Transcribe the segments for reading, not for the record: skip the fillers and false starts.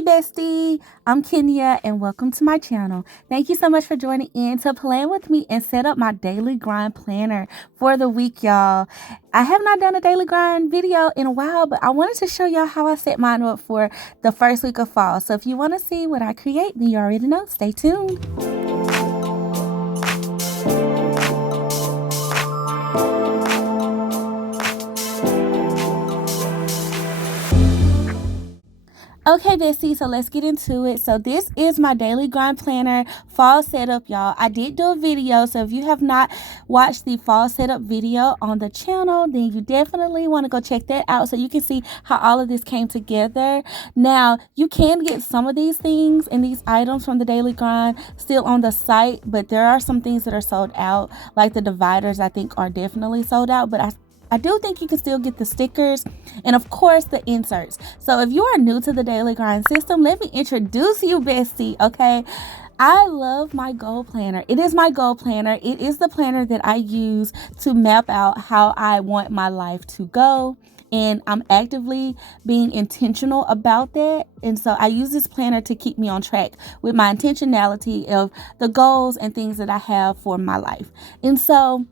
Hey bestie, I'm Kenya and welcome to my channel. Thank you so much for joining in to plan with me and set up my daily grind planner for the week, y'all. I have not done a daily grind video in a while, but I wanted to show y'all how I set mine up for the first week of fall. So if you want to see what I create, then you already know. Stay tuned. Okay, bestie, so let's get into it. So this is my daily grind planner fall setup, y'all. I did do a video, so if you have not watched the fall setup video on the channel, then you definitely want to go check that out so you can see how all of this came together. Now, you can get some of these things and these items from the daily grind still on the site, but there are some things that are sold out, like the dividers I think are definitely sold out, but I do think you can still get the stickers and of course the inserts. So if you are new to the daily grind system, let me introduce you, bestie, okay? I love my goal planner. It is my goal planner. It is the planner that I use to map out how I want my life to go. And I'm actively being intentional about that. And so I use this planner to keep me on track with my intentionality of the goals and things that I have for my life. And so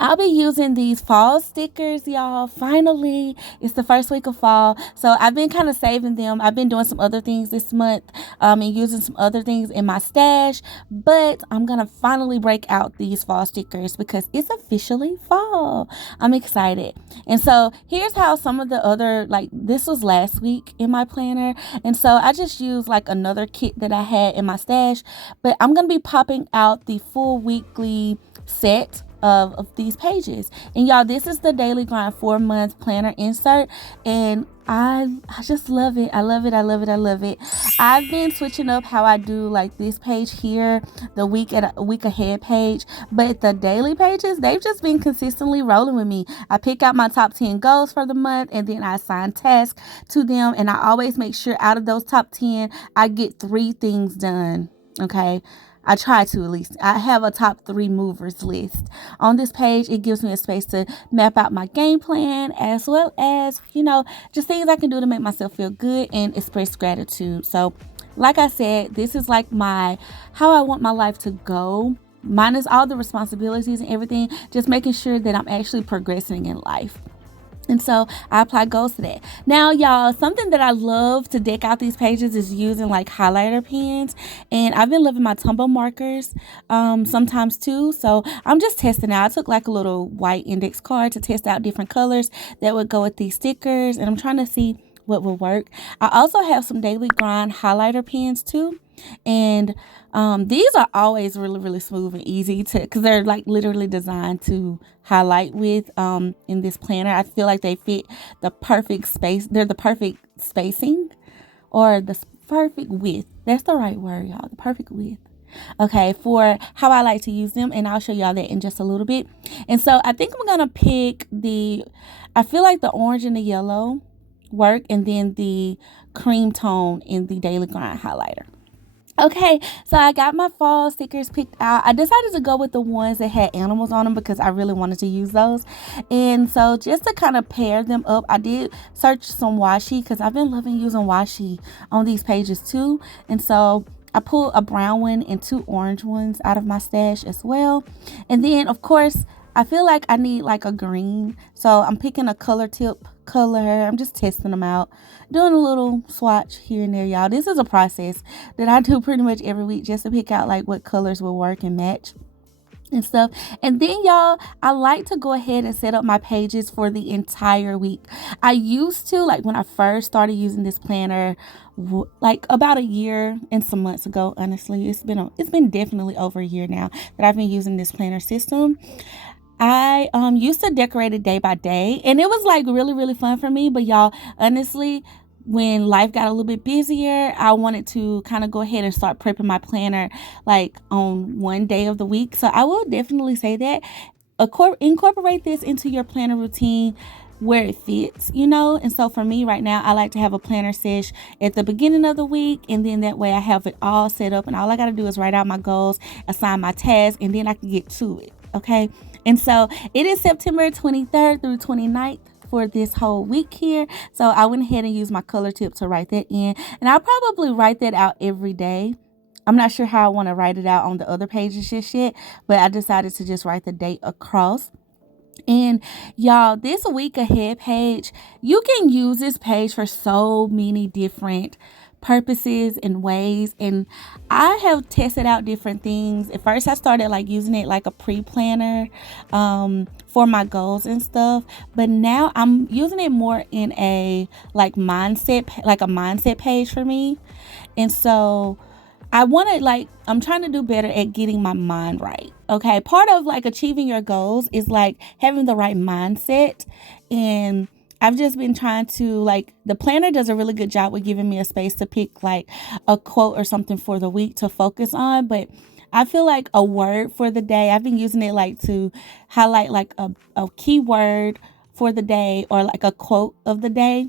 I'll be using these fall stickers, y'all. Finally, it's the first week of fall. So I've been kind of saving them. I've been doing some other things this month and using some other things in my stash. But I'm going to finally break out these fall stickers because it's officially fall. I'm excited. And so here's how some of the other, this was last week in my planner. And so I just used another kit that I had in my stash. But I'm going to be popping out the full weekly set of these pages. And y'all, this is the daily grind 4-month planner insert, and I just love it. I love it. I love it. I love it. I've been switching up how I do this page here, the week ahead page, but the daily pages, they've just been consistently rolling with me. I pick out my top 10 goals for the month and then I assign tasks to them, and I always make sure out of those top 10 I get 3 things done. Okay, I try to, at least. I have a top 3 movers list. On this page, it gives me a space to map out my game plan, as well as, just things I can do to make myself feel good and express gratitude. So, like I said, this is how I want my life to go. Minus all the responsibilities and everything, just making sure that I'm actually progressing in life. And so I apply goals to that. Now, y'all, something that I love to deck out these pages is using highlighter pens. And I've been loving my tumble markers sometimes too. So I'm just testing out. I took a little white index card to test out different colors that would go with these stickers. And I'm trying to see what will work. I also have some daily grind highlighter pens too. And these are always really, really smooth and easy because they're literally designed to highlight with in this planner. I feel like they fit the perfect space. They're the perfect spacing or the perfect width. That's the right word, y'all. The perfect width. Okay, for how I like to use them, and I'll show y'all that in just a little bit. And so I think I'm gonna pick I feel like the orange and the yellow work, and then the cream tone in the daily grind highlighter. Okay, so I got my fall stickers picked out. I decided to go with the ones that had animals on them because I really wanted to use those. And so just to kind of pair them up, I did search some washi because I've been loving using washi on these pages too. And so I pulled a brown one and 2 orange ones out of my stash as well. And then, of course, I feel like I need a green. So I'm picking a color tip color. I'm just testing them out, doing a little swatch here and there, y'all. This is a process that I do pretty much every week just to pick out what colors will work and match and stuff. And then, y'all, I like to go ahead and set up my pages for the entire week. I used to, when I first started using this planner, about a year and some months ago. Honestly, it's been definitely over a year now that I've been using this planner system. I used to decorate it day by day, and it was really, really fun for me. But y'all, honestly, when life got a little bit busier, I wanted to kind of go ahead and start prepping my planner on one day of the week. So I will definitely say that incorporate this into your planner routine where it fits, and so for me right now, I like to have a planner sesh at the beginning of the week, and then that way I have it all set up, and all I got to do is write out my goals, assign my tasks, and then I can get to it. Okay, and so it is September 23rd through 29th for this whole week here. So I went ahead and used my color tip to write that in. And I'll probably write that out every day. I'm not sure how I want to write it out on the other pages just yet, but I decided to just write the date across. And y'all, this week ahead page, you can use this page for so many different purposes and ways. And I have tested out different things. At first, I started like using it like a pre-planner for my goals and stuff. But now I'm using it more in a like mindset page for me. And so I'm trying to do better at getting my mind right. Okay. Part of like achieving your goals is like having the right mindset. And I've just been trying to the planner does a really good job with giving me a space to pick like a quote or something for the week to focus on. But I feel like a word for the day, I've been using it like to highlight like a key word for the day or like a quote of the day.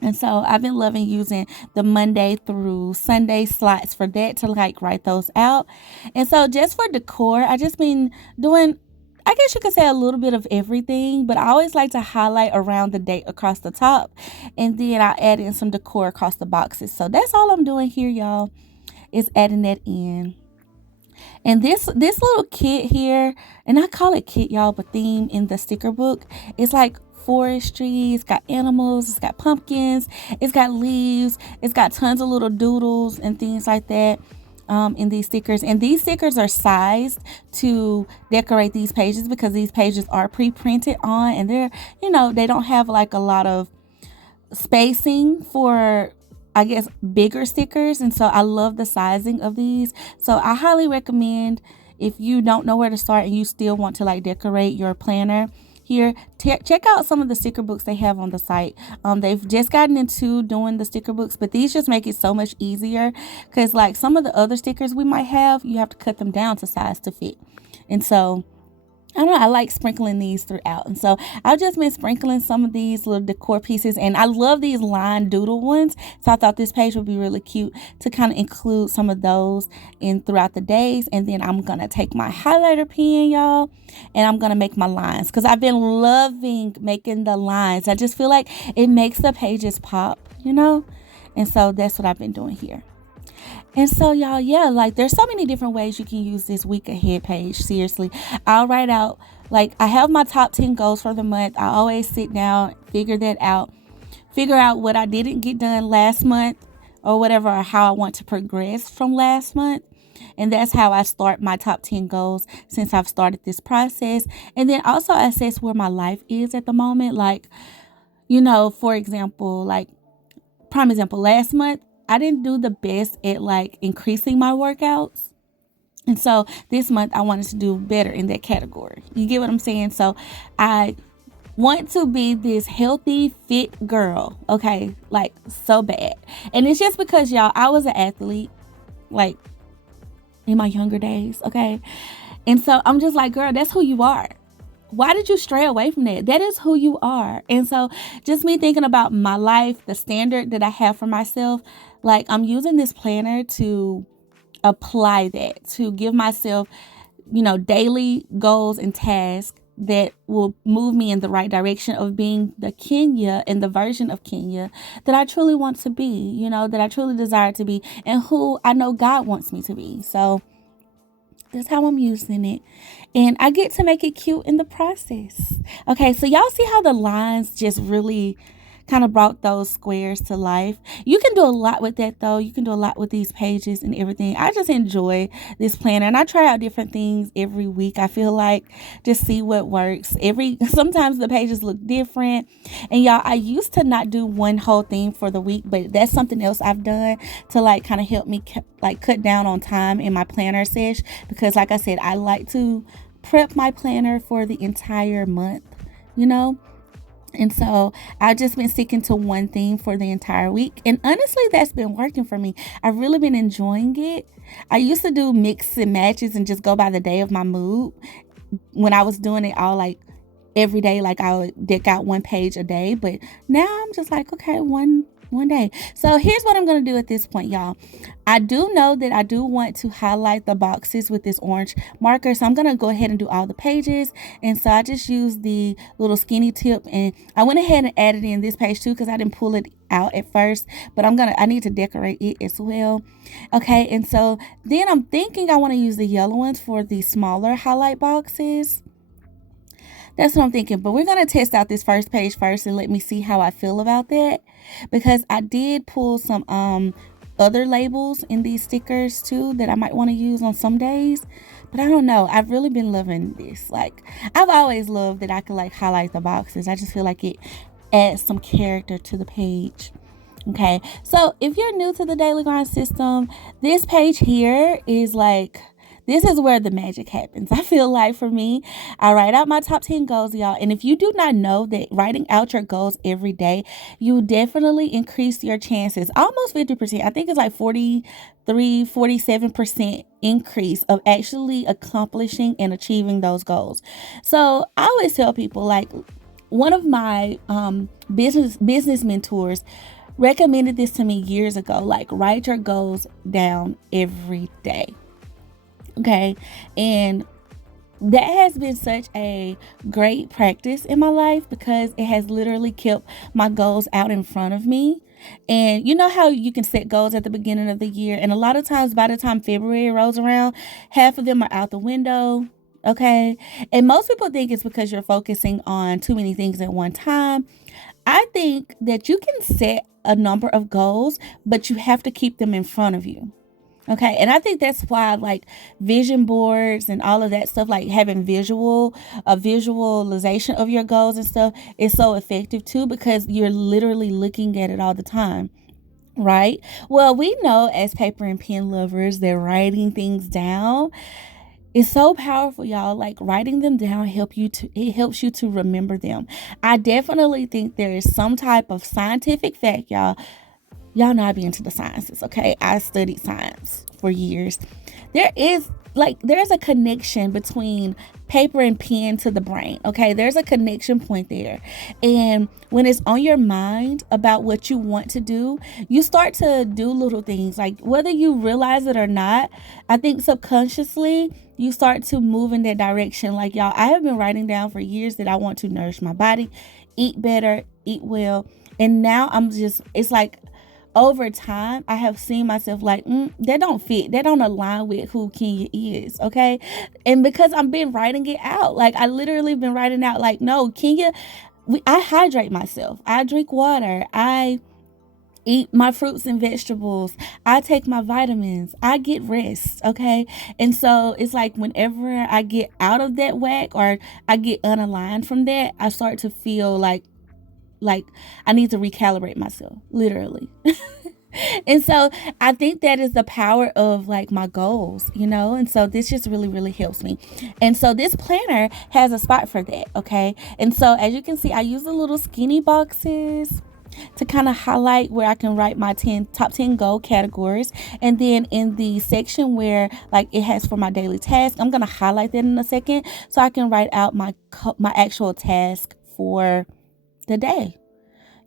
And so I've been loving using the Monday through Sunday slots for that to like write those out. And so just for decor, I just been doing, I guess you could say a little bit of everything, but I always like to highlight around the date across the top. And then I add in some decor across the boxes. So that's all I'm doing here, y'all, is adding that in. And this little kit here, and I call it kit, y'all, but theme in the sticker book, it's like forestry, it's got animals, it's got pumpkins, it's got leaves, it's got tons of little doodles and things like that in these stickers. And these stickers are sized to decorate these pages because these pages are pre-printed on, and they're, they don't have like a lot of spacing for, I guess, bigger stickers. And so I love the sizing of these. So I highly recommend, if you don't know where to start and you still want to like decorate your planner here, check out some of the sticker books they have on the site. They've just gotten into doing the sticker books, but these just make it so much easier because like some of the other stickers we might have, you have to cut them down to size to fit. And so I don't know, I like sprinkling these throughout. And so I've just been sprinkling some of these little decor pieces, and I love these line doodle ones. So I thought this page would be really cute to kind of include some of those in throughout the days. And then I'm going to take my highlighter pen, y'all, and I'm going to make my lines because I've been loving making the lines. I just feel like it makes the pages pop, And so that's what I've been doing here. And so y'all, yeah, like there's so many different ways you can use this week ahead page. Seriously, I'll write out, like I have my top 10 goals for the month. I always sit down, figure out what I didn't get done last month or whatever, or how I want to progress from last month. And that's how I start my top 10 goals since I've started this process. And then also assess where my life is at the moment. Like, for example, prime example, last month, I didn't do the best at like increasing my workouts. And so this month I wanted to do better in that category. You get what I'm saying? So I want to be this healthy, fit girl. Okay. Like so bad. And it's just because y'all, I was an athlete like in my younger days. Okay. And so I'm just like, girl, that's who you are. Why did you stray away from that? That is who you are. And so just me thinking about my life, the standard that I have for myself, like I'm using this planner to apply that, to give myself, daily goals and tasks that will move me in the right direction of being the Kenya and the version of Kenya that I truly want to be, that I truly desire to be, and who I know God wants me to be. So that's how I'm using it. And I get to make it cute in the process. Okay, so y'all see how the lines just really kind of brought those squares to life. You can do a lot with that though. You can do a lot with these pages and everything. I just enjoy this planner, and I try out different things every week. I feel like just see what works. Sometimes the pages look different. And y'all, I used to not do one whole theme for the week, but that's something else I've done to like kind of help me like cut down on time in my planner sesh, because like I said, I like to prep my planner for the entire month, And so I've just been sticking to one theme for the entire week. And honestly, that's been working for me. I've really been enjoying it. I used to do mix and matches and just go by the day of my mood when I was doing it all like every day. Like I would deck out one page a day. But now I'm just like, okay, one One day. So here's what I'm going to do at this point, y'all. I do know that I do want to highlight the boxes with this orange marker. So I'm going to go ahead and do all the pages. And so I just used the little skinny tip, and I went ahead and added in this page too because I didn't pull it out at first, but I need to decorate it as well. Okay. And so then I'm thinking I want to use the yellow ones for the smaller highlight boxes. That's what I'm thinking. But we're going to test out this first page first and let me see how I feel about that. Because I did pull some other labels in these stickers too that I might want to use on some days. But I don't know. I've really been loving this. Like, I've always loved that I could like highlight the boxes. I just feel like it adds some character to the page. Okay. So if you're new to the Daily Grind system, this page here is like, this is where the magic happens. I feel like for me, I write out my top 10 goals, y'all. And if you do not know that writing out your goals every day, you definitely increase your chances almost 50%. I think it's like 47% increase of actually accomplishing and achieving those goals. So I always tell people, like, one of my business mentors recommended this to me years ago, like, write your goals down every day. Okay. And that has been such a great practice in my life because it has literally kept my goals out in front of me. And you know how you can set goals at the beginning of the year, and a lot of times by the time February rolls around, half of them are out the window. Okay. And most people think it's because you're focusing on too many things at one time. I think that you can set a number of goals, but you have to keep them in front of you. Okay. And I think that's why like vision boards and all of that stuff, like having a visualization of your goals and stuff is so effective too, because you're literally looking at it all the time. Right. Well, we know as paper and pen lovers that writing things down is so powerful, y'all. Like, writing them down it helps you to remember them. I definitely think there is some type of scientific fact, y'all know I be into the sciences, okay? I studied science for years. There's a connection between paper and pen to the brain, okay? There's a connection point there. And when it's on your mind about what you want to do, you start to do little things, like whether you realize it or not. I think subconsciously you start to move in that direction. Like, y'all, I have been writing down for years that I want to nourish my body, eat better, eat well. And now it's like, over time, I have seen myself like, that don't fit. That don't align with who Kenya is. Okay. And because I've been writing it out, like I literally been writing out like, no, Kenya, I hydrate myself. I drink water. I eat my fruits and vegetables. I take my vitamins. I get rest. Okay. And so it's like whenever I get out of that whack or I get unaligned from that, I start to feel like I need to recalibrate myself, literally. And so I think that is the power of like my goals, and so this just really, really helps me. And so this planner has a spot for that. Okay. And so as you can see, I use the little skinny boxes to kind of highlight where I can write my top 10 goal categories. And then in the section where like it has for my daily task, I'm going to highlight that in a second so I can write out my actual task for the day,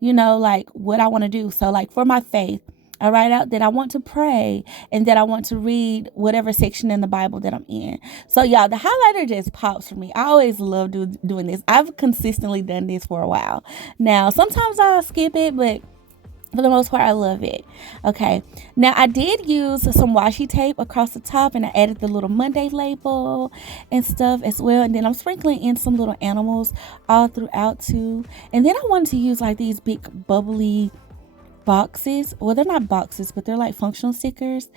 like what I want to do. So like for my faith, I write out that I want to pray and that I want to read whatever section in the Bible that I'm in. So y'all, the highlighter just pops for me. I always love doing this. I've consistently done this for a while. Now, sometimes I'll skip it, but for the most part, I love it. Okay. Now, I did use some washi tape across the top, and I added the little Monday label and stuff as well. And then I'm sprinkling in some little animals all throughout too. And then I wanted to use like these big bubbly boxes. Well, they're not boxes, but they're like functional stickers.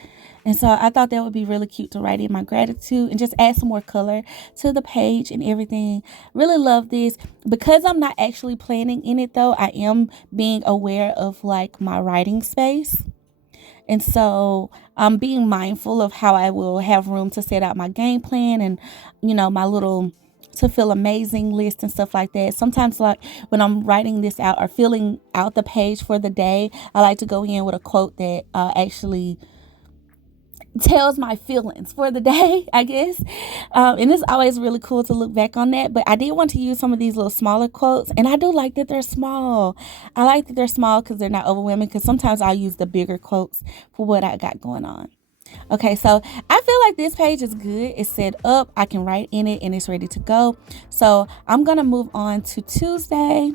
And so I thought that would be really cute to write in my gratitude and just add some more color to the page and everything. Really love this. Because I'm not actually planning in it though, I am being aware of like my writing space. And so I'm being mindful of how I will have room to set out my game plan and, my little to feel amazing list and stuff like that. Sometimes like when I'm writing this out or filling out the page for the day, I like to go in with a quote that actually tells my feelings for the day, I guess. And it's always really cool to look back on that. But I did want to use some of these little smaller quotes, and I do like that they're small. I like that they're small because they're not overwhelming, because sometimes I'll use the bigger quotes for what I got going on. Okay, so I feel like this page is good. It's set up. I can write in it and it's ready to go. So I'm going to move on to Tuesday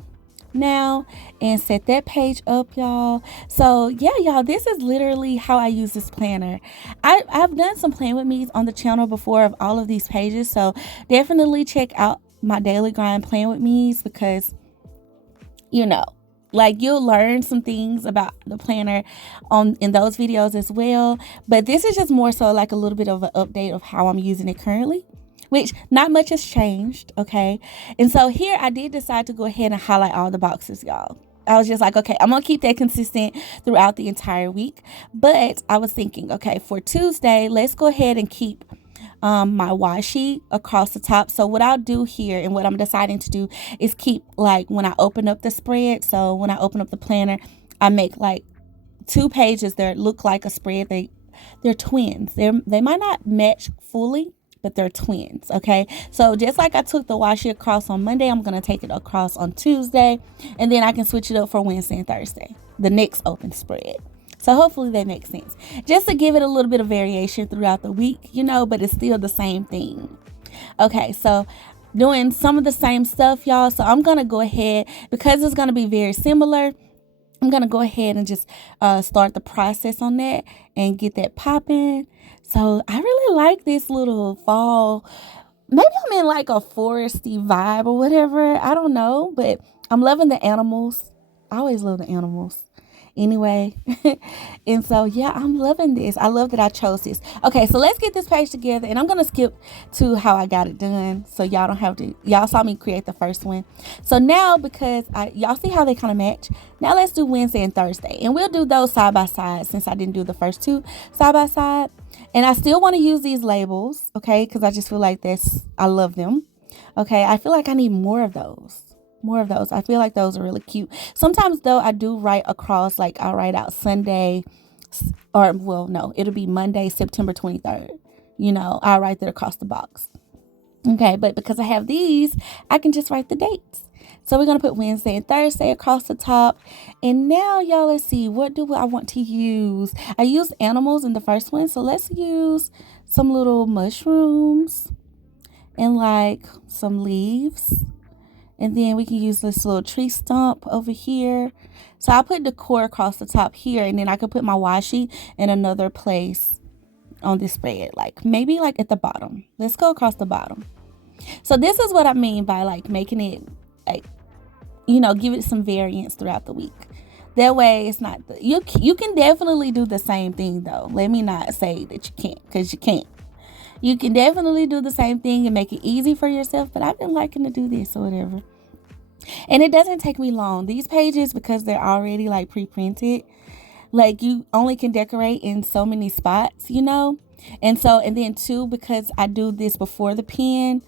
now and set that page up, y'all. So yeah, y'all, this is literally how I use this planner. I've done some plan with me's on the channel before of all of these pages, so definitely check out my daily grind plan with me's, because you know, like, you'll learn some things about the planner on in those videos as well. But this is just more so like a little bit of an update of how I'm using it currently, which not much has changed. Okay. And so here I did decide to go ahead and highlight all the boxes, y'all. I was just like, okay, I'm going to keep that consistent throughout the entire week. But I was thinking, okay, for Tuesday, let's go ahead and keep my washi across the top. So what I'll do here, and what I'm deciding to do, is keep, like, when I open up the spread, so when I open up the planner, I make like 2 pages that look like a spread. They're twins. They might not match fully, but they're twins. Okay, so just like I took the washi across on Monday, I'm gonna take it across on Tuesday, and then I can switch it up for Wednesday and Thursday, the next open spread. So hopefully they make sense, just to give it a little bit of variation throughout the week, but it's still the same thing. Okay, so doing some of the same stuff, y'all. So I'm gonna go ahead, because it's gonna be very similar, I'm gonna go ahead and just start the process on that and get that popping. So I really like this little fall. Maybe I'm in like a foresty vibe or whatever. I don't know, but I'm loving the animals. I always love the animals anyway. And so yeah, I'm loving this. I love that I chose this. Okay, so let's get this page together, and I'm gonna skip to how I got it done, so y'all don't have to. Y'all saw me create the first one, so now, because y'all see how they kind of match, now let's do Wednesday and Thursday, and we'll do those side by side, since I didn't do the first 2 side by side. And I still want to use these labels, okay, because I just feel like I love them. Okay, I feel like I need more of those. I feel like those are really cute. Sometimes though, I do write across, like I'll write out Sunday, or well, no, it'll be Monday, September 23rd. I'll write that across the box. Okay, but because I have these, I can just write the dates. So we're going to put Wednesday and Thursday across the top. And now, y'all, let's see, what do I want to use? I used animals in the first one, so let's use some little mushrooms and like some leaves. And then we can use this little tree stump over here. So I put decor across the top here, and then I could put my washi in another place on this spread, like maybe like at the bottom. Let's go across the bottom. So this is what I mean by like making it like, give it some variance throughout the week. That way it's not, you can definitely do the same thing though. Let me not say that you can't, because you can't. You can definitely do the same thing and make it easy for yourself, but I've been liking to do this or whatever. And it doesn't take me long. These pages, because they're already like pre-printed, like you only can decorate in so many spots, And then too, because I do this before the pen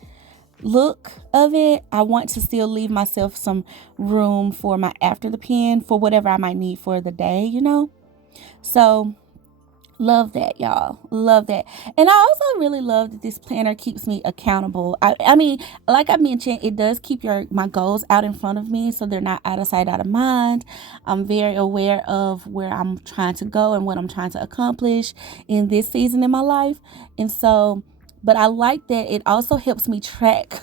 look of it, I want to still leave myself some room for my after the pen, for whatever I might need for the day, So love that, y'all. Love that. And I also really love that this planner keeps me accountable. I mean, like I mentioned, it does keep my goals out in front of me, so they're not out of sight, out of mind. I'm very aware of where I'm trying to go and what I'm trying to accomplish in this season in my life. And so, but I like that it also helps me track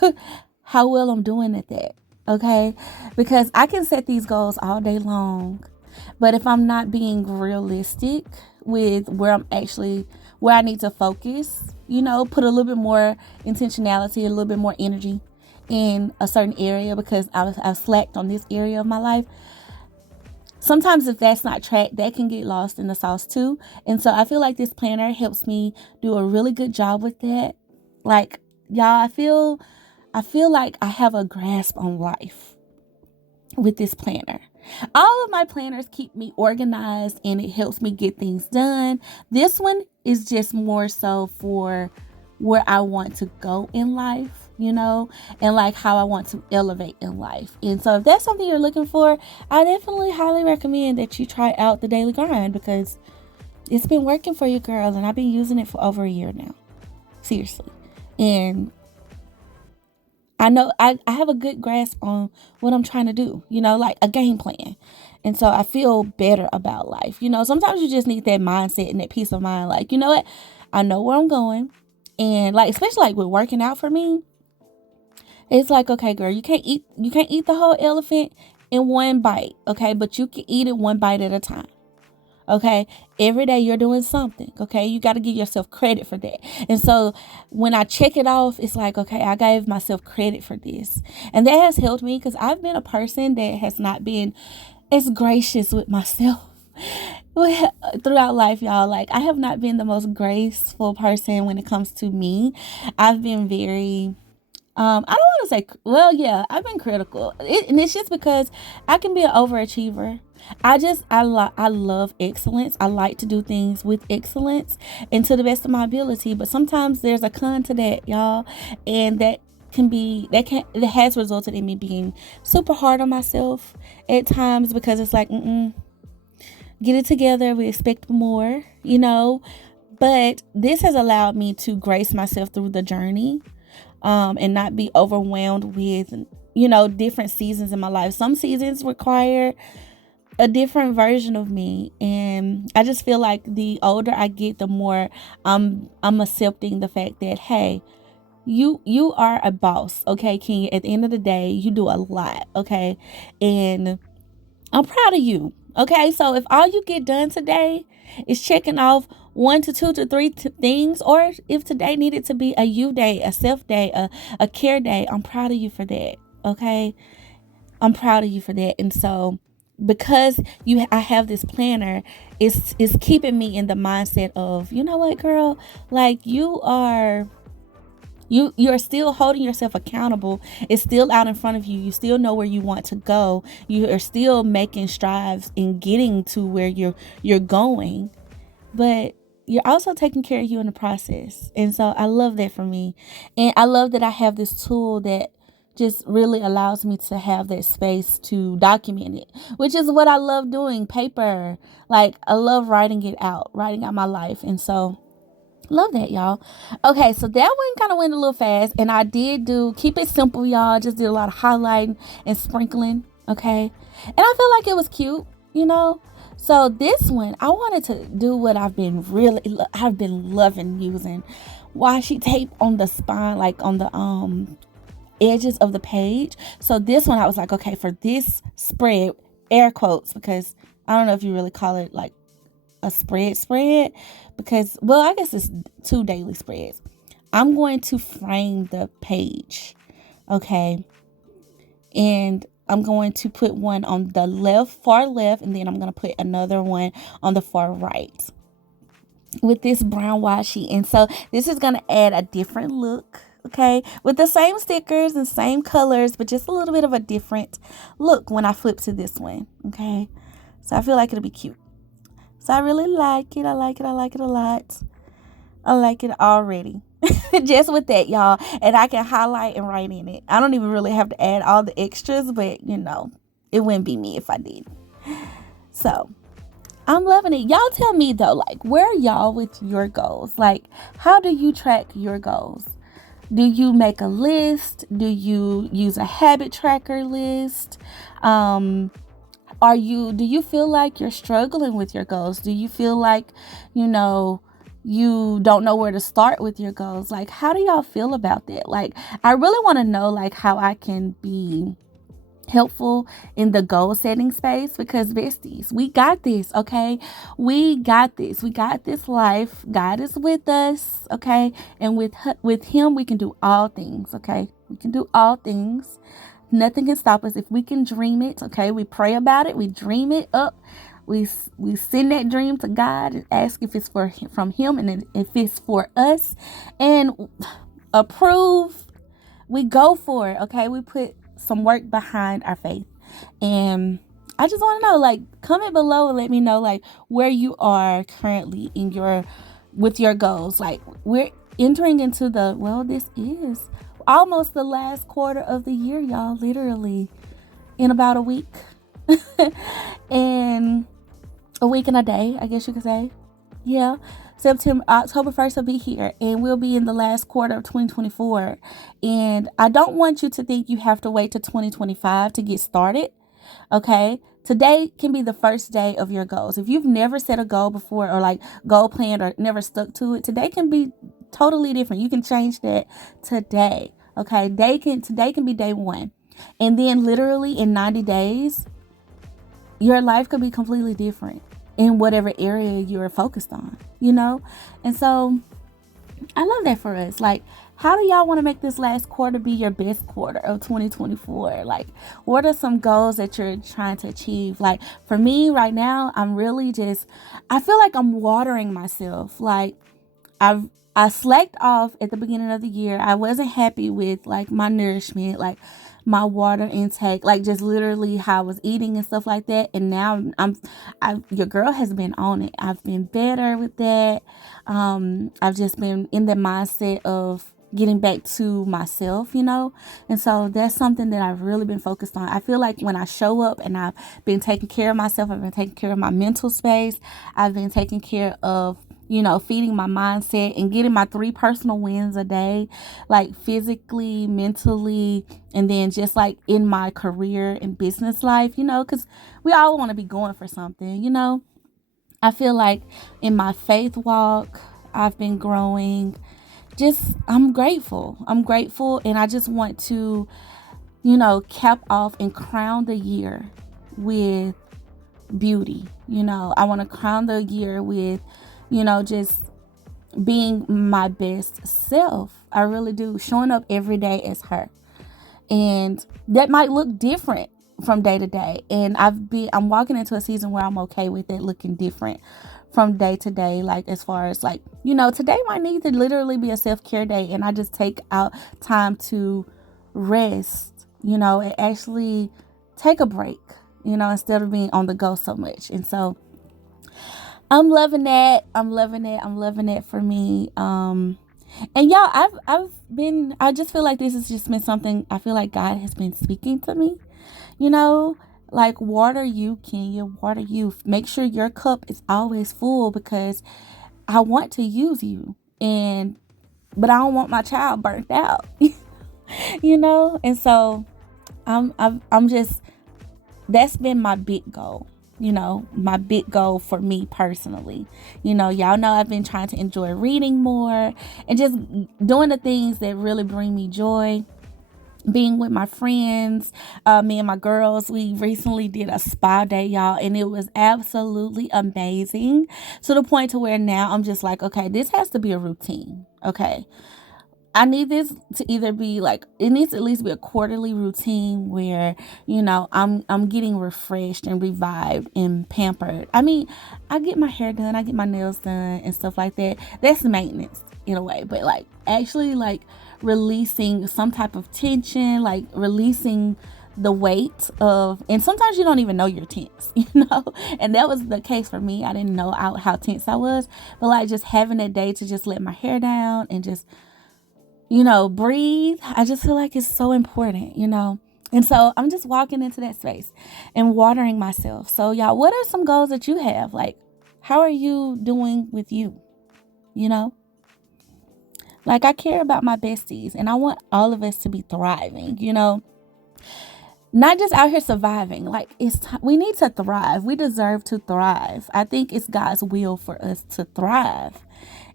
how well I'm doing at that. Okay? Because I can set these goals all day long, but if I'm not being realistic with where I need to focus, put a little bit more intentionality, a little bit more energy in a certain area, because I've slacked on this area of my life. Sometimes if that's not tracked, that can get lost in the sauce too. And so I feel like this planner helps me do a really good job with that. Like, y'all, I feel like I have a grasp on life with this planner. All of my planners keep me organized, and it helps me get things done. This one is just more so for where I want to go in life, and like how I want to elevate in life. And so if that's something you're looking for, I definitely highly recommend that you try out the Daily Grind, because it's been working for you, girl, and I've been using it for over a year now. Seriously. And I know I have a good grasp on what I'm trying to do, like a game plan. And so I feel better about life. Sometimes you just need that mindset and that peace of mind. Like, you know what? I know where I'm going. And like, especially like with working out for me, it's like, okay, girl, you can't eat the whole elephant in one bite, okay? But you can eat it one bite at a time. Okay, every day you're doing something. Okay, you got to give yourself credit for that. And so when I check it off, it's like, okay, I gave myself credit for this. And that has helped me because I've been a person that has not been as gracious with myself throughout life, y'all. Like, I have not been the most graceful person when it comes to me. I've been very I don't want to say, well, yeah, I've been critical. And it's just because I can be an overachiever. I love excellence. I like to do things with excellence and to the best of my ability. But sometimes there's a con to that, y'all. And that has resulted in me being super hard on myself at times because it's like, get it together. We expect more, But this has allowed me to grace myself through the journey. And not be overwhelmed with, different seasons in my life. Some seasons require a different version of me. And I just feel like the older I get, the more I'm accepting the fact that, hey, you are a boss, okay, King? At the end of the day, you do a lot, okay? And I'm proud of you. Okay, so if all you get done today is checking off 1 to 2 to 3 things, or if today needed to be a you day, a self day, a care day, I'm proud of you for that. Okay, I'm proud of you for that. And so, because I have this planner, it's keeping me in the mindset of, you know what, girl, like you're still holding yourself accountable. It's still out in front of you. You still know where you want to go. You are still making strides in getting to where you're going. But you're also taking care of you in the process. And so I love that for me. And I love that I have this tool that just really allows me to have that space to document it, which is what I love doing. Paper. Like, I love writing out my life. And so love that, y'all. Okay, so that one kind of went a little fast, and I did keep it simple, y'all. Just did a lot of highlighting and sprinkling, okay? And I feel like it was cute, So this one, I wanted to do what I've been loving using washi tape on the spine, like on the edges of the page. So this one, I was like, okay, for this spread, air quotes, because I don't know if you really call it like a spread because, well, I guess it's 2 daily spreads. I'm going to frame the page, okay? And I'm going to put one on the far left, and then I'm going to put another one on the far right with this brown washi. And so this is going to add a different look, okay? With the same stickers and same colors, but just a little bit of a different look when I flip to this one, okay? So I feel like it'll be cute. So I really like it. I like it a lot. I like it already. Just with that, y'all. And I can highlight and write in it. I don't even really have to add all the extras, but it wouldn't be me if I did. So I'm loving it. Y'all tell me though, like, where are y'all with your goals? Like, how do you track your goals? Do you make a list? Do you use a habit tracker list? Do you feel like you're struggling with your goals? Do you feel like, you don't know where to start with your goals? Like, how do y'all feel about that? Like, I really want to know, like, how I can be helpful in the goal setting space, because besties, we got this, okay? We got this life. God is with us, okay? And with him, we can do all things, okay? We can do all things. Nothing can stop us if we can dream it, okay? We pray about it. We dream it up. We send that dream to God and ask if it's from him, and if it's for us, and approve. We go for it, okay? We put some work behind our faith. And I just want to know, like, comment below and let me know, like, where you are currently with your goals. Like, we're entering into this is almost the last quarter of the year, y'all, literally in about a week. And a week and a day, I guess you could say. Yeah. October 1st will be here, and we'll be in the last quarter of 2024. And I don't want you to think you have to wait to 2025 to get started. Okay. Today can be the first day of your goals. If you've never set a goal before, or like goal planned, or never stuck to it, today can be totally different. You can change that today. Okay. Today can be day one. And then literally in 90 days, your life could be completely different in whatever area you're focused on, you know? And so I love that for us. Like, how do y'all want to make this last quarter be your best quarter of 2024? Like, what are some goals that you're trying to achieve? Like, for me right now, I feel like I'm watering myself. Like, I slacked off at the beginning of the year. I wasn't happy with like my nourishment, like my water intake, like just literally how I was eating and stuff like that. And now your girl has been on it. I've been better with that. I've just been in the mindset of getting back to myself, you know? And so that's something that I've really been focused on. I feel like when I show up and I've been taking care of myself, I've been taking care of my mental space, I've been taking care of feeding my mindset and getting my 3 personal wins a day, like physically, mentally, and then just like in my career and business life, because we all want to be going for something. I feel like in my faith walk, I've been growing. I'm grateful. I'm grateful, and I just want to, cap off and crown the year with beauty. I want to crown the year with, just being my best self. I really do. Showing up every day as her. And that might look different from day to day. And I'm walking into a season where I'm okay with it looking different from day to day. Like, as far as like, today might need to literally be a self-care day. And I just take out time to rest, and actually take a break, instead of being on the go so much. And so I'm loving that. I'm loving it. I'm loving it for me. And y'all, I just feel like this has just been something I feel like God has been speaking to me, like water you, Kenya, water you. Make sure your cup is always full, because I want to use you, but I don't want my child burnt out, And so I'm just, that's been my big goal. My big goal for me personally. Y'all know I've been trying to enjoy reading more and just doing the things that really bring me joy. Being with my friends, me and my girls, we recently did a spa day, y'all, and it was absolutely amazing, to the point to where now I'm just like, okay, this has to be a routine. Okay, I need this to either be like, it needs to at least be a quarterly routine where, I'm getting refreshed and revived and pampered. I mean, I get my hair done, I get my nails done and stuff like that. That's maintenance in a way, but like actually like releasing some type of tension, like releasing the weight of, and sometimes you don't even know you're tense, and that was the case for me. I didn't know how tense I was, but like just having that day to just let my hair down and just breathe. I just feel like it's so important. And so I'm just walking into that space and watering myself. So y'all, what are some goals that you have? Like, how are you doing with you? Like, I care about my besties and I want all of us to be thriving, not just out here surviving. Like, we need to thrive. We deserve to thrive. I think it's God's will for us to thrive.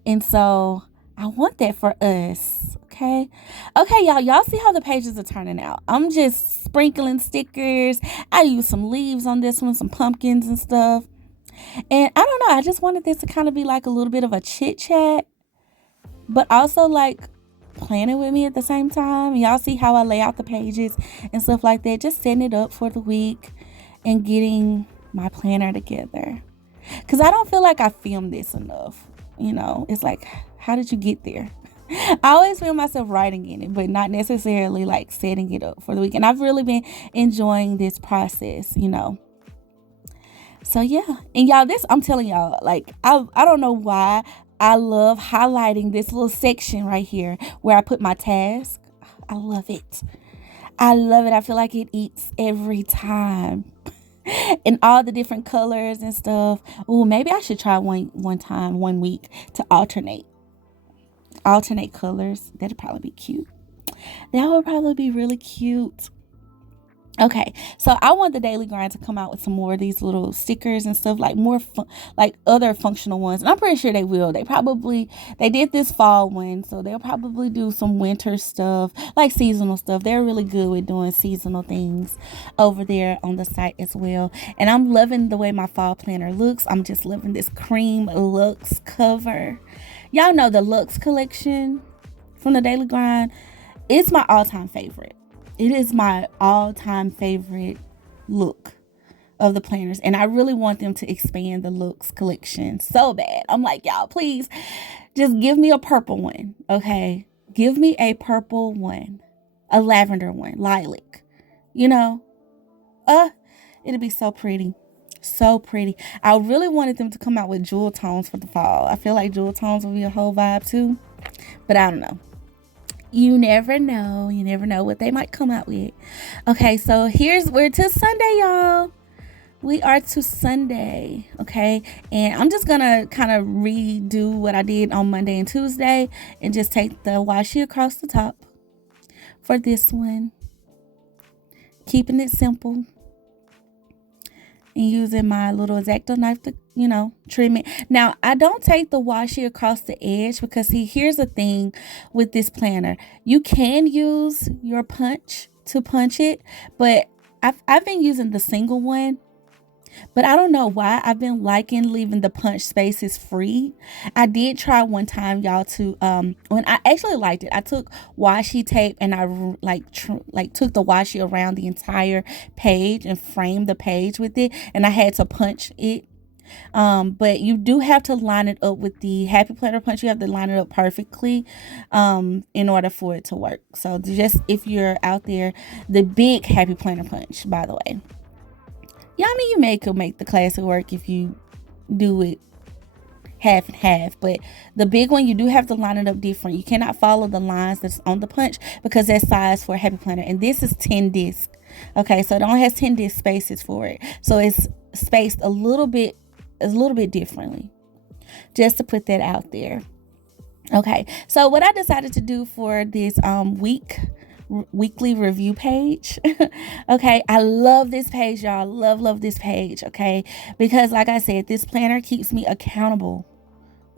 And so I want that for us. Okay, y'all see how the pages are turning out. I'm just sprinkling stickers. I used some leaves on this one, some pumpkins and stuff. And I don't know, I just wanted this to kind of be like a little bit of a chit chat, but also like planning with me at the same time. Y'all see how I lay out the pages and stuff like that, just setting it up for the week and getting my planner together. Because I don't feel like I filmed this enough. It's like, how did you get there? I always feel myself writing in it, but not necessarily like setting it up for the week. And I've really been enjoying this process, So yeah. And y'all, I'm telling y'all, like, I don't know why I love highlighting this little section right here where I put my task. I love it. I love it. I feel like it eats every time. and all the different colors and stuff. Oh, maybe I should try one week to alternate colors. That'd probably be cute. That would probably be really cute. Okay, so I want the Daily Grind to come out with some more of these little stickers and stuff, like more like other functional ones. And I'm pretty sure they will. They did this fall one, so they'll probably do some winter stuff, like seasonal stuff. They're really good with doing seasonal things over there on the site as well. And I'm loving the way my fall planner looks. I'm just loving this cream Luxe cover. Y'all know the Luxe collection from the Daily Grind. It's my all-time favorite. It is my all-time favorite look of the planners. And I really want them to expand the Luxe collection so bad. I'm like, y'all, please just give me a purple one, okay? Give me a purple one, a lavender one, lilac, you know? It'll be so pretty. So pretty. I really wanted them to come out with jewel tones for the fall. I feel like jewel tones will be a whole vibe too. But I don't know. You never know. You never know what they might come out with. Okay, so we're to Sunday, y'all. We are to Sunday, okay? And I'm just gonna kind of redo what I did on Monday and Tuesday and just take the washi across the top for this one. Keeping it simple. And using my little X-Acto knife to, trim it. Now, I don't take the washi across the edge because, here's the thing with this planner. You can use your punch to punch it, but I've been using the single one. But I don't know why I've been liking leaving the punch spaces free. I did try one time, y'all, to when I actually liked it. I took washi tape and I took the washi around the entire page and framed the page with it, and I had to punch it. But you do have to line it up with the Happy Planner punch. You have to line it up perfectly in order for it to work. So just if you're out there, the big Happy Planner punch, by the way. Yeah, I mean, you could make the classic work if you do it half and half, but the big one, you do have to line it up different. You cannot follow the lines that's on the punch because that's size for a Happy Planner, and this is 10 disc. Okay, so it only has 10 disc spaces for it, so it's spaced a little bit differently. Just to put that out there. Okay, so what I decided to do for this weekly review page. Okay, I love this page, y'all. Love this page. Okay, because like I said, this planner keeps me accountable.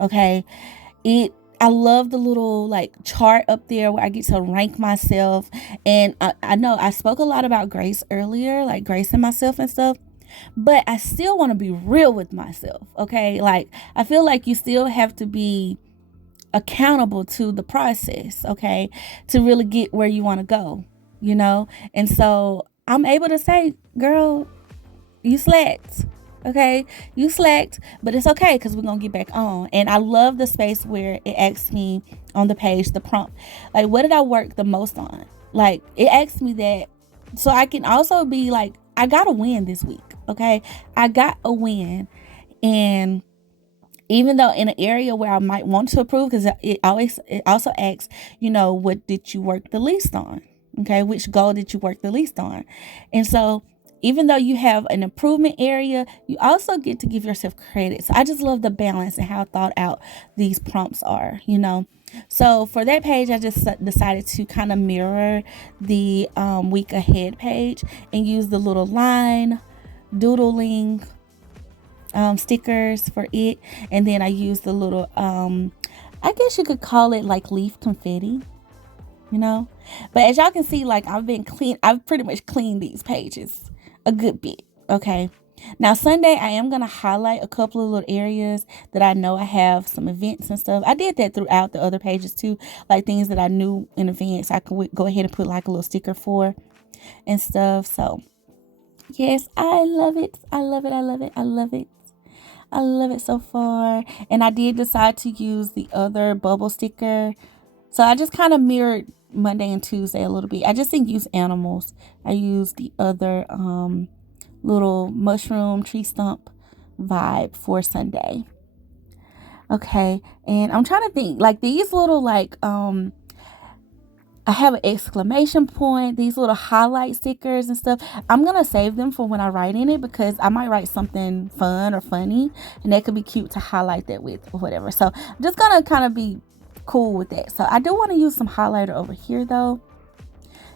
Okay, I love the little chart up there where I get to rank myself. And I know I spoke a lot about grace earlier, like gracing myself and stuff, but I still want to be real with myself. Okay, I feel like you still have to be accountable to the process, okay, to really get where you want to go, and so I'm able to say, girl, you slacked. Okay, you slacked, but it's okay because we're gonna get back on. And I love the space where it asks me on the page, the prompt, what did I work the most on? It asks me that so I can also be I got a win this week. Okay, I got a win. And even though in an area where I might want to improve, because it also asks, what did you work the least on? Okay, which goal did you work the least on? And so even though you have an improvement area, you also get to give yourself credit. So I just love the balance and how thought out these prompts are, So for that page, I just decided to kind of mirror the week ahead page and use the little line doodling stickers for it, and then I use the little I guess you could call it leaf confetti, but as y'all can see, I've pretty much cleaned these pages a good bit. Okay, now Sunday I am gonna highlight a couple of little areas that I know I have some events and stuff. I did that throughout the other pages too, things that I knew in advance I could go ahead and put a little sticker for and stuff. So yes, I love it. I love it. I love it. I love it. I love it so far. And I did decide to use the other bubble sticker. So I just kind of mirrored Monday and Tuesday a little bit. I just didn't use animals. I used the other little mushroom tree stump vibe for Sunday. Okay. And I'm trying to think these little I have an exclamation point, these little highlight stickers and stuff. I'm going to save them for when I write in it, because I might write something fun or funny, and that could be cute to highlight that with or whatever. So I'm just going to kind of be cool with that. So I do want to use some highlighter over here though.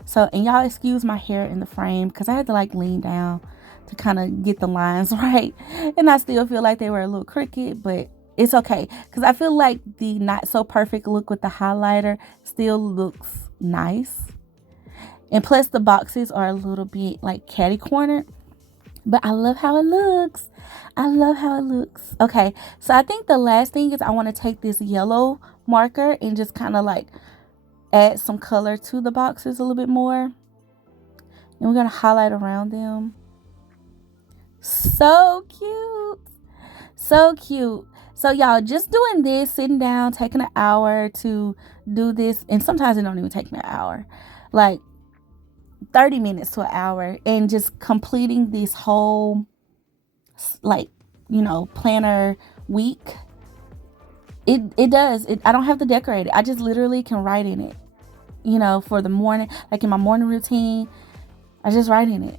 So, and y'all excuse my hair in the frame, because I had to like lean down to kind of get the lines right. And I still feel like they were a little crooked, but it's okay, because I feel like the not so perfect look with the highlighter still looks nice. And plus the boxes are a little bit like catty cornered, but I love how it looks. I love how it looks. Okay, so I think the last thing is I want to take this yellow marker and just kind of like add some color to the boxes a little bit more. And we're going to highlight around them. So cute. So cute. So y'all, just doing this, sitting down, taking an hour to do this, and sometimes it don't even take me an hour, like 30 minutes to an hour, and just completing this whole, like, planner week. It does. I don't have to decorate it. I just literally can write in it, for the morning, like in my morning routine. I just write in it.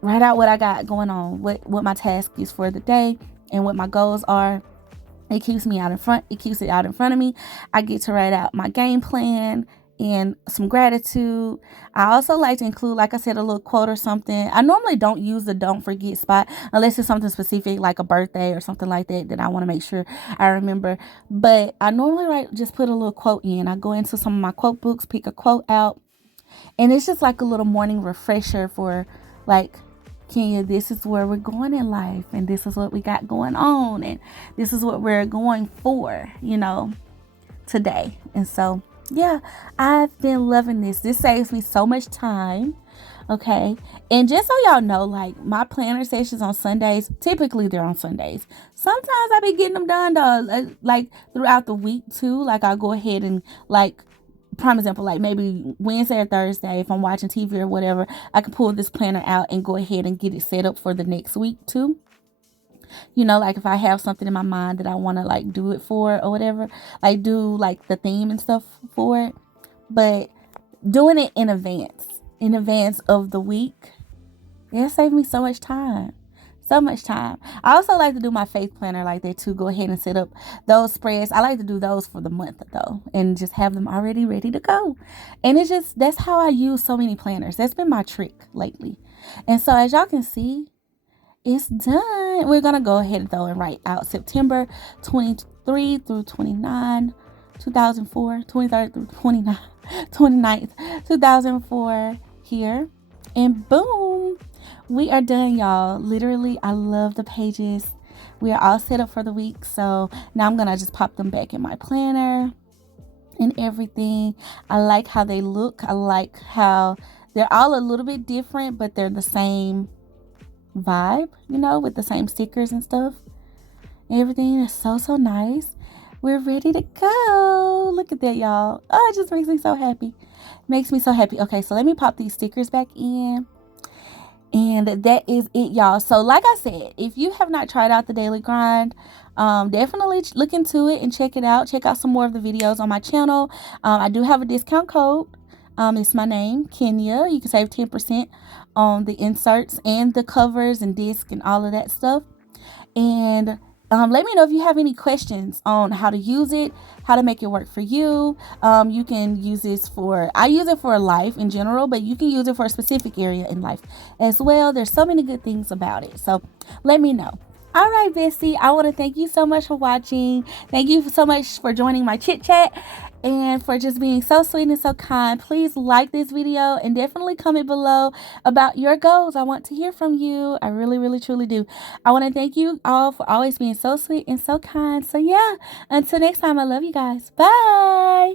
Write out what I got going on, what my task is for the day, and what my goals are. It keeps me out in front. It keeps it out in front of me. I get to write out my game plan and some gratitude. I also like to include, like I said, a little quote or something. I normally don't use the don't forget spot unless it's something specific like a birthday or something like that I want to make sure I remember. But I normally just put a little quote in. I go into some of my quote books, pick a quote out, and it's just like a little morning refresher for like, Kenya, this is where we're going in life, and this is what we got going on, and this is what we're going for, today. And so, yeah, I've been loving this. This saves me so much time. Okay. And just so y'all know, like, my planner sessions on Sundays, typically they're on Sundays. Sometimes I be getting them done though, like throughout the week too. Like, I'll go ahead and, like, prime example, like maybe Wednesday or Thursday, if I'm watching TV or whatever, I can pull this planner out and go ahead and get it set up for the next week too. Like if I have something in my mind that I want to like do it for or whatever, like do like the theme and stuff for it. But doing it in advance of the week, it saved me so much time. So much time. I also like to do my faith planner like that too. Go ahead and set up those spreads. I like to do those for the month though, and just have them already ready to go. And that's how I use so many planners. That's been my trick lately. And so as y'all can see, it's done. We're going to go ahead though and write out September 23 through 29, 2004, 23rd through 29th, 2004 here. And boom. We are done, y'all. Literally, I love the pages. We are all set up for the week. So now I'm going to just pop them back in my planner and everything. I like how they look. I like how they're all a little bit different, but they're the same vibe, with the same stickers and stuff. Everything is so, so nice. We're ready to go. Look at that, y'all. Oh, it just makes me so happy. Makes me so happy. Okay, so let me pop these stickers back in. And that is it, y'all. So like I said, if you have not tried out the Daily Grind, definitely look into it and check it out. Check out some more of the videos on my channel. I do have a discount code. It's my name, Kenya. You can save 10% on the inserts and the covers and disc and all of that stuff. And let me know if you have any questions on how to use it, how to make it work for you. You can use this I use it for life in general, but you can use it for a specific area in life as well. There's so many good things about it. So let me know. All right, Bestie, I want to thank you so much for watching. Thank you so much for joining my chit chat and for just being so sweet and so kind. Please like this video and definitely comment below about your goals. I want to hear from you. I really, really, truly do. I want to thank you all for always being so sweet and so kind. So yeah, until next time, I love you guys. Bye.